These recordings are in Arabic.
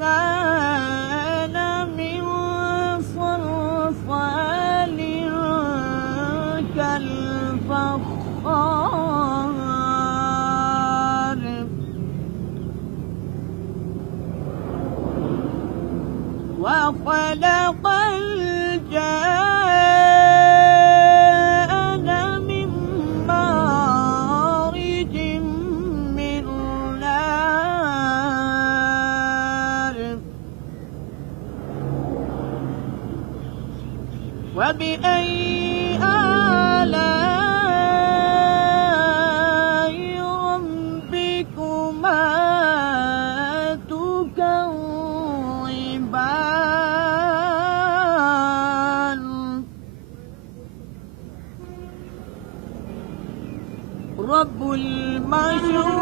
الإنسان من صلصال كالفخار وخلق الجان من مارج من نار وبأي آلاء ربكما تكذبان رب المشركين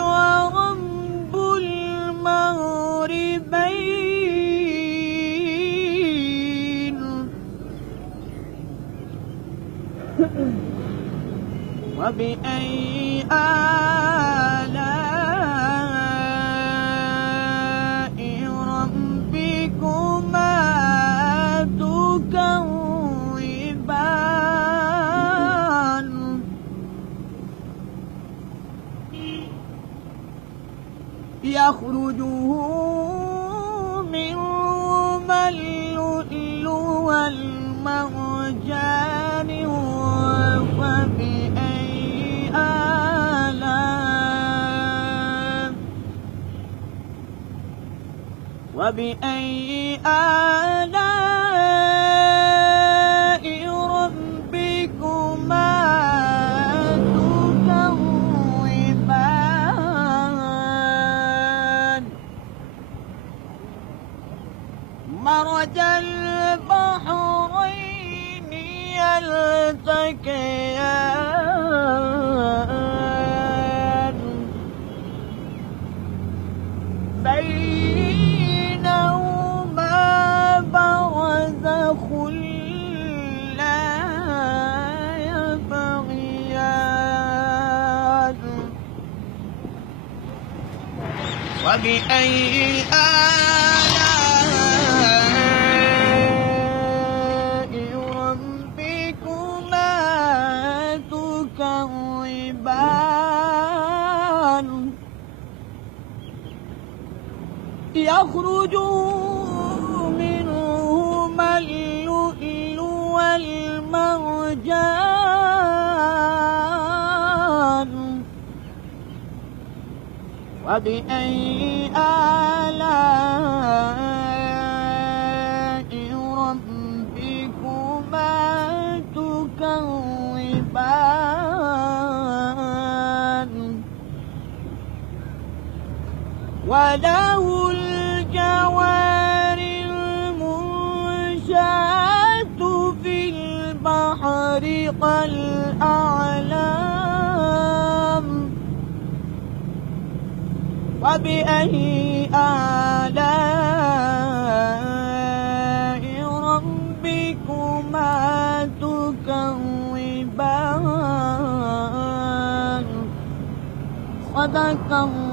ورب المغربين وبأي آلاء ربكما تكذبان يخرجه منهما اللؤلؤ والمرجان وبأي آلاء ربكما تكذبان مرج البحرين يلتقيان بينهما برزخ لا يبغيان وبأي آلاء ربكما تكذبان يخرج منهما اللؤلؤ والمرجان وبأي آلاء ربكما تكذبان وله الجوار المنشآت في البحر كالأعلام وبأي آلاء ربكما تكذبان صدق الله